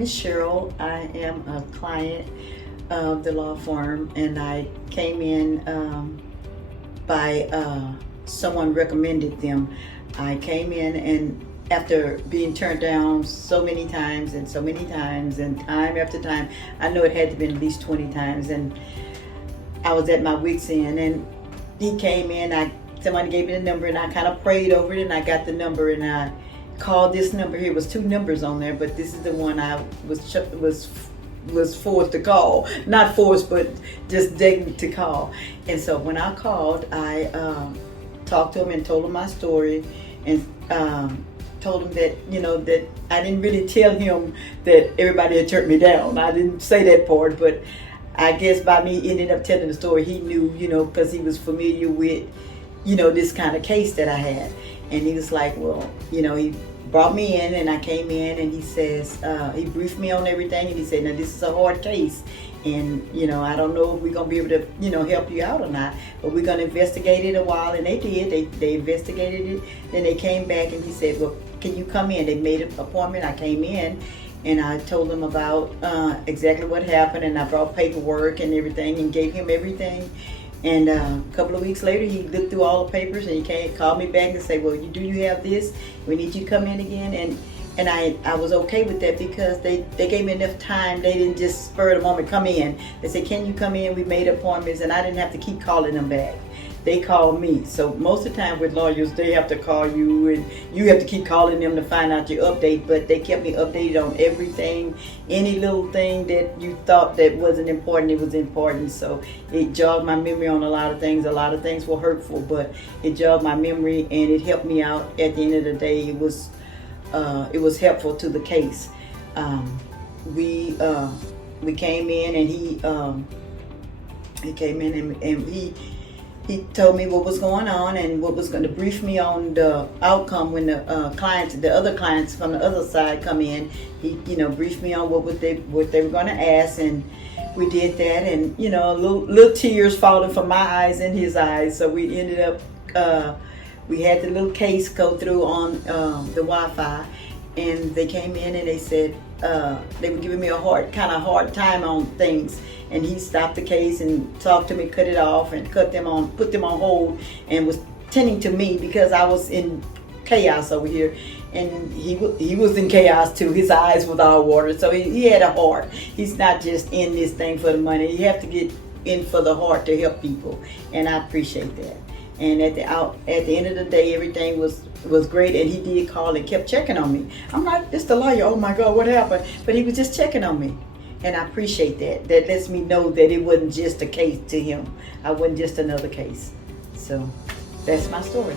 name is Cheryl. I am a client of the law firm, and I came in by someone recommended them. I came in, and after being turned down so many times and so many times and time after time, I know it had to be at least 20 times, and I was at my wit's end. And he came in, somebody gave me the number, and I kind of prayed over it, and I got the number, and I called this number here. It was 2 numbers on there, but this is the one I was forced to call. Not forced, but just begged to call. And so when I called, I talked to him and told him my story, and told him that, that I didn't really tell him that everybody had turned me down. I didn't say that part, but I guess by me ending up telling the story, he knew, because he was familiar with, this kind of case that I had. And he was like, well, he brought me in, and I came in, and he says, he briefed me on everything, and he said, now this is a hard case, and I don't know if we're going to be able to help you out or not, but we're going to investigate it a while. And they did. They investigated it. Then they came back, and he said, well, can you come in? They made an appointment. I came in, and I told them about exactly what happened, and I brought paperwork and everything and gave him everything. And a couple of weeks later, he looked through all the papers, and he called me back and said, well, you have this? We need you to come in again. And I was okay with that, because they gave me enough time. They didn't just spur the moment, come in. They said, can you come in? We made appointments, and I didn't have to keep calling them back. They called me. So most of the time with lawyers, they have to call you, and you have to keep calling them to find out your update. But they kept me updated on everything. Any little thing that you thought that wasn't important, it was important. So it jogged my memory on a lot of things. A lot of things were hurtful, but it jogged my memory, and it helped me out. At the end of the day, it was helpful to the case. We came in, and he came in, and he told me what was going on and what was going to brief me on the outcome when the other clients from the other side come in. He, briefed me on what they were going to ask, and we did that. And little tears falling from my eyes and his eyes. So we ended up, we had the little case go through on the Wi-Fi, and they came in and they said they were giving me a hard time on things. And he stopped the case and talked to me, cut it off, and put them on hold, and was tending to me because I was in chaos over here. And he was in chaos too. His eyes was all water. So he had a heart. He's not just in this thing for the money. You have to get in for the heart to help people. And I appreciate that. And at the end of the day, everything was great. And he did call and kept checking on me. I'm like, it's the lawyer. Oh my God, what happened? But he was just checking on me. And I appreciate that. That lets me know that it wasn't just a case to him. I wasn't just another case. So that's my story.